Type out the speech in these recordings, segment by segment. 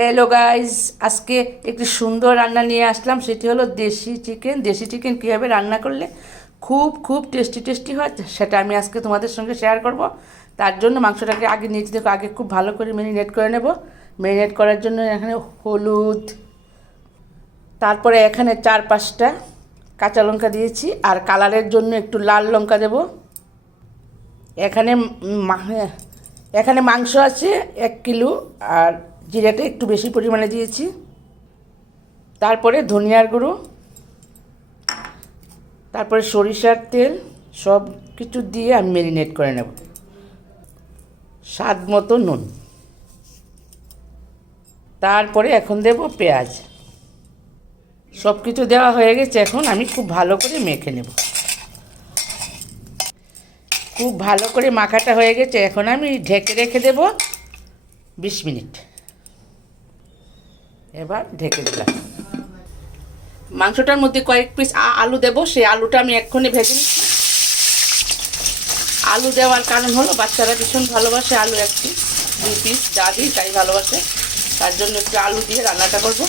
Hello guys, আজকে একটি সুন্দর রান্না নিয়ে আসলাম। সেটি হলো দেশি চিকেন। দেশি চিকেন কীভাবে রান্না করলে খুব খুব টেস্টি টেস্টি হয় সেটা আমি আজকে তোমাদের সঙ্গে শেয়ার করব। তার জন্য মাংসটাকে আগে নিয়েছি, দেখো আগে খুব ভালো করে ম্যারিনেট করে নেব। ম্যারিনেট করার জন্য এখানে হলুদ, তারপরে এখানে 4-5টা কাঁচা লঙ্কা দিয়েছি, আর কালারের জন্য একটু লাল লঙ্কা দেব। এখানে মাংস আছে 1 কিলো, আর জিরাটা একটু বেশি পরিমাণে দিয়েছি। তারপরে ধনিয়ার গুঁড়ো, তারপরে সরিষার তেল, সব কিছু দিয়ে আমি ম্যারিনেট করে নেব। স্বাদ মতো নুন, তারপরে এখন দেব পেঁয়াজ। সব কিছু দেওয়া হয়ে গেছে, এখন আমি খুব ভালো করে মেখে নেব। খুব ভালো করে মাখাটা হয়ে গেছে, এখন আমি ঢেকে রেখে দেব 20 মিনিট। এবার ঢেকে দিলাম। মাংসটার মধ্যে কয়েক পিস আলু দেব, সেই আলুটা আমি এক্ষুনি ভেজে নিচ্ছি। আলু দেওয়ার কারণ হলো বাচ্চারা ভীষণ ভালোবাসে আলু, 1 পিস 2 পিস যা দিই তাই ভালোবাসে, তার জন্য একটু আলু দিয়ে রান্নাটা করব।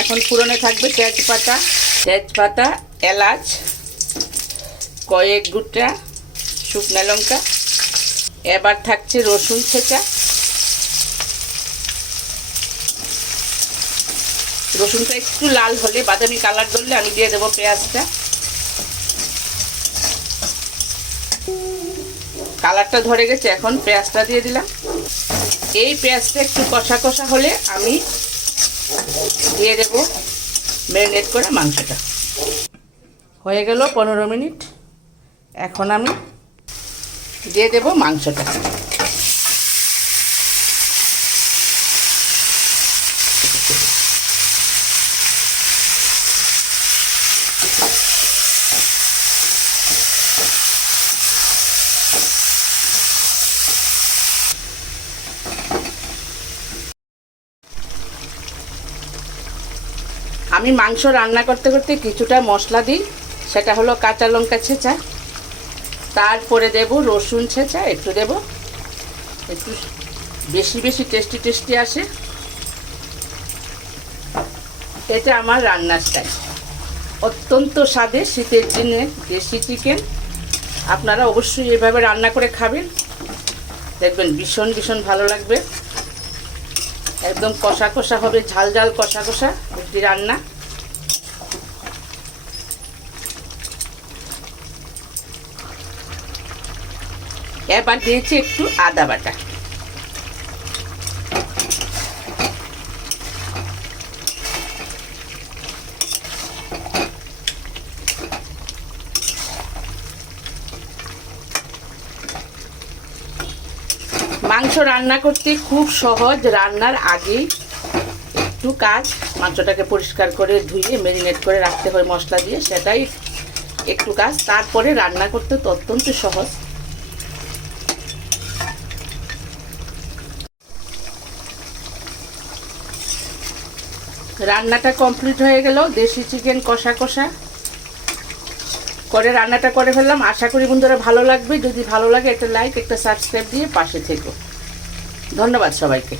এখন ফোড়নে থাকবে তেজপাতা, এলাচ, কয়েক গুঁটা শুকনো লঙ্কা। এবার থাকছে রসুন ছেঁচা। রসুনটা একটু লাল হলে, বাদামি কালার ধরলে আমি দিয়ে দেবো পেঁয়াজটা। কালারটা ধরে গেছে, এখন পেঁয়াজটা দিয়ে দিলাম। এই পেঁয়াজটা একটু কষা কষা হলে আমি দিয়ে দেব ম্যারিনেট করা মাংসটা। হয়ে গেল 15 মিনিট। এখন আমি দিয়ে দেব মাংসটা। আমি মাংস রান্না করতে করতে কিছুটা মশলা দিই, সেটা হলো কাঁচা লঙ্কা ছেঁচা, তারপরে দেব রসুন ছেঁচা একটু দেব, একটু বেশি বেশি টেস্টি আসে। এটা আমার রান্নার স্টাইল, অত্যন্ত স্বাদে শীতের দিনে দেশি চিকেন। আপনারা অবশ্যই এইভাবে রান্না করে খাবেন, দেখবেন ভীষণ ভীষণ ভালো লাগবে। একদম কষা কষা হবে, ঝাল ঝাল কষা কষা একটি রান্না। এবার দিয়েছি একটু আদা বাটা। মাংস রান্না করতে খুব সহজ। রান্নার আগেই একটু কাজ, মাংসটাকে পরিষ্কার করে ধুয়ে ম্যারিনেট করে রাখতে হয় মশলা দিয়ে, সেটাই একটু কাজ। তারপরে রান্না করতে তো অত্যন্ত সহজ। রান্নাটা কমপ্লিট হয়ে গেল। দেশি চিকেন কষা কষা করে রান্নাটা করে ফেললাম। আশা করি বন্ধুরা ভালো লাগবে। যদি ভালো লাগে একটা লাইক, একটা সাবস্ক্রাইব দিয়ে পাশে থেকো। ধন্যবাদ সবাইকে।